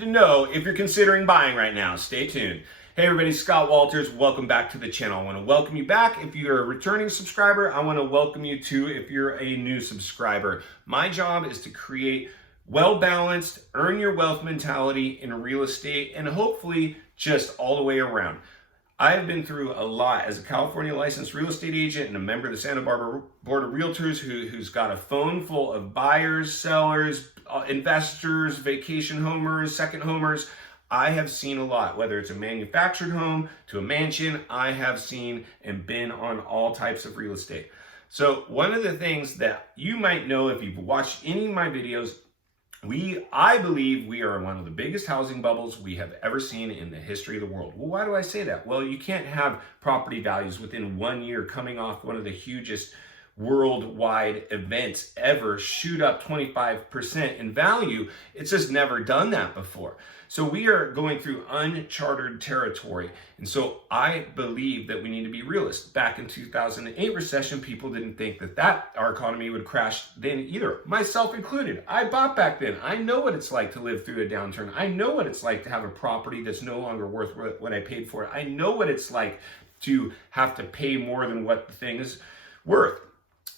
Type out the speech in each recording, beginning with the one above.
To know if you're considering buying right now. Stay tuned. Hey everybody, Scott Walters. Welcome back to the channel. I want to welcome you back. If you're a returning subscriber, I want to welcome you too if you're a new subscriber. My job is to create well-balanced, earn your wealth mentality in real estate and hopefully just all the way around. I've been through a lot as a California licensed real estate agent and a member of the Santa Barbara Board of Realtors who's got a phone full of buyers, sellers, investors, vacation homers, second homers. I have seen a lot, whether it's a manufactured home to a mansion. I have seen and been on all types of real estate. So one of the things that you might know if you've watched any of my videos, I believe we are in one of the biggest housing bubbles we have ever seen in the history of the world. Well, why do I say that? Well, you can't have property values within 1 year coming off one of the hugest worldwide events ever shoot up 25% in value. It's just never done that before. So we are going through uncharted territory. And so I believe that we need to be realists. Back in 2008 recession, people didn't think that our economy would crash then either, myself included. I bought back then. I know what it's like to live through a downturn. I know what it's like to have a property that's no longer worth what I paid for it. I know what it's like to have to pay more than what the thing is worth.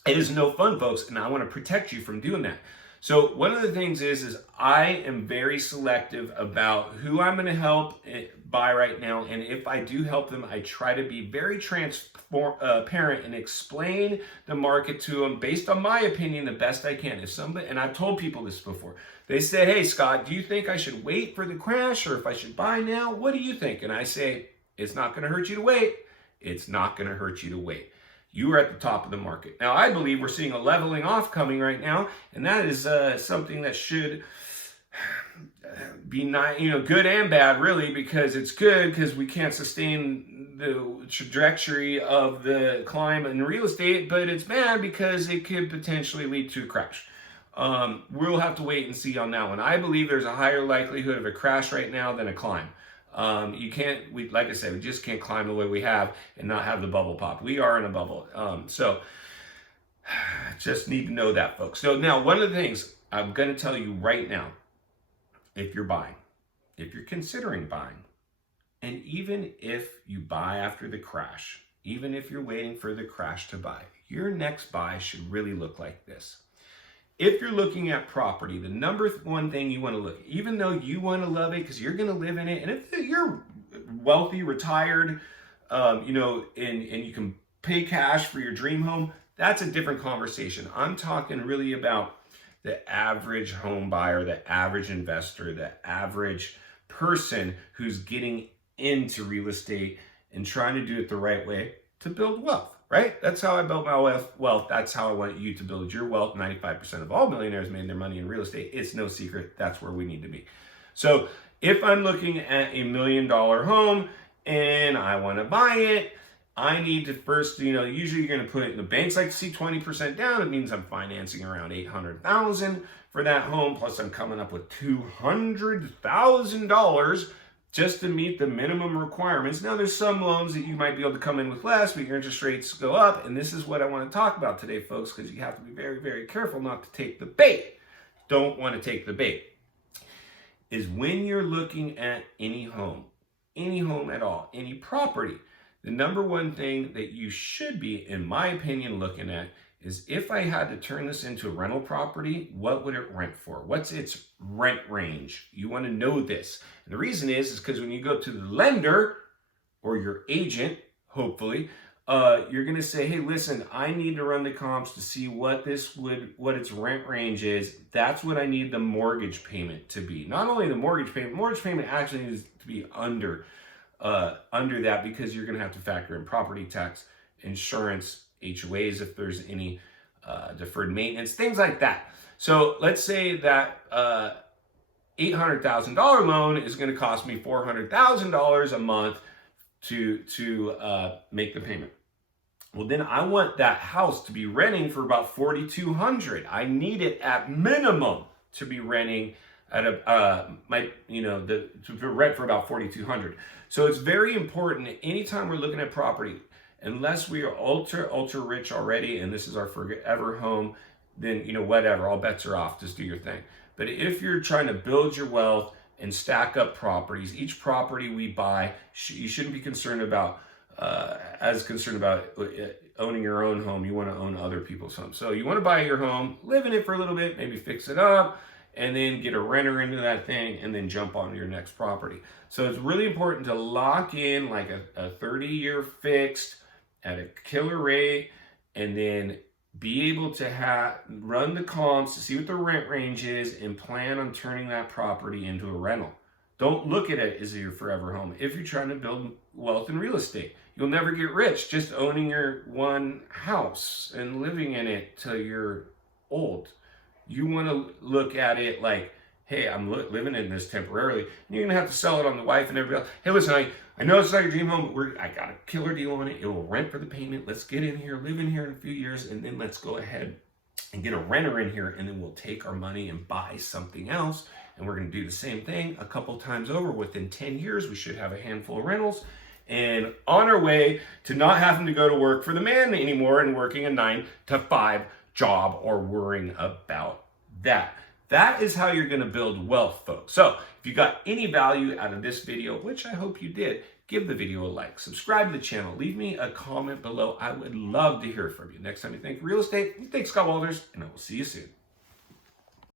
It is no fun, folks, and I want to protect you from doing that. So one of the things is I am very selective about who I'm going to help buy right now, and if I do help them, I try to be very transparent and explain the market to them based on my opinion the best I can. If somebody, and I've told people this before, they say, "Hey Scott, do you think I should wait for the crash or if I should buy now? What do you think?" And I say, it's not going to hurt you to wait. It's not going to hurt you to wait. You are at the top of the market. Now, I believe we're seeing a leveling off coming right now, and that is something that should be not, good and bad, really, because it's good because we can't sustain the trajectory of the climb in real estate, but it's bad because it could potentially lead to a crash. We'll have to wait and see on that one. I believe there's a higher likelihood of a crash right now than a climb. Like I said, we just can't climb the way we have and not have the bubble pop. We are in a bubble. So just need to know that, folks. So now one of the things I'm going to tell you right now, if you're buying, if you're considering buying, and even if you buy after the crash, even if you're waiting for the crash to buy, your next buy should really look like this. If you're looking at property, the number one thing you want to look at, even though you want to love it because you're going to live in it, and if you're wealthy, retired, and you can pay cash for your dream home, that's a different conversation. I'm talking really about the average home buyer, the average investor, the average person who's getting into real estate and trying to do it the right way to build wealth. Right? That's how I built my wealth. That's how I want you to build your wealth. 95% of all millionaires made their money in real estate. It's no secret. That's where we need to be. So if I'm looking at $1 million home and I want to buy it, I need to first, usually you're going to put it in the banks like to see 20% down. It means I'm financing around $800,000 for that home. Plus I'm coming up with $200,000 just to meet the minimum requirements. Now, there's some loans that you might be able to come in with less, but your interest rates go up. And this is what I want to talk about today, folks, because you have to be very, very careful not to take the bait. Don't want to take the bait. Is when you're looking at any home at all, any property, the number one thing that you should be, in my opinion, looking at is if I had to turn this into a rental property, what would it rent for? What's its rent range? You want to know this. And the reason is because when you go to the lender or your agent, hopefully, you're going to say, hey, listen, I need to run the comps to see what its rent range is. That's what I need the mortgage payment to be. Not only the mortgage payment actually needs to be under that because you're going to have to factor in property tax, insurance, HOAs if there's any deferred maintenance, things like that. So let's say that $800,000 loan is going to cost me $400,000 a month to make the payment. Well, then I want that house to be renting for about $4,200. I need it at minimum to be renting at to rent for about $4,200. So it's very important anytime we're looking at property, unless we are ultra rich already and this is our forever home, then whatever, all bets are off, just do your thing. But if you're trying to build your wealth, and stack up properties. Each property we buy, you shouldn't be concerned about owning your own home. You want to own other people's homes. So you want to buy your home, live in it for a little bit, maybe fix it up, and then get a renter into that thing, and then jump on your next property. So it's really important to lock in like a 30-year fixed at a killer rate, and then be able to run the comps to see what the rent range is and plan on turning that property into a rental. Don't look at it as your forever home. If you're trying to build wealth in real estate, you'll never get rich just owning your one house and living in it till you're old. You want to look at it like, hey, I'm living in this temporarily. And you're going to have to sell it on the wife and everybody else. Hey, listen, I know it's not your dream home, but I got a killer deal on it. It will rent for the payment. Let's get in here, live in here in a few years, and then let's go ahead and get a renter in here, and then we'll take our money and buy something else. And we're going to do the same thing a couple times over. Within 10 years, we should have a handful of rentals, and on our way to not having to go to work for the man anymore and working a 9-to-5 job or worrying about that. That is how you're going to build wealth, folks. So if you got any value out of this video, which I hope you did, give the video a like, subscribe to the channel, leave me a comment below. I would love to hear from you. Next time you think real estate, you think Scott Walters, and I will see you soon.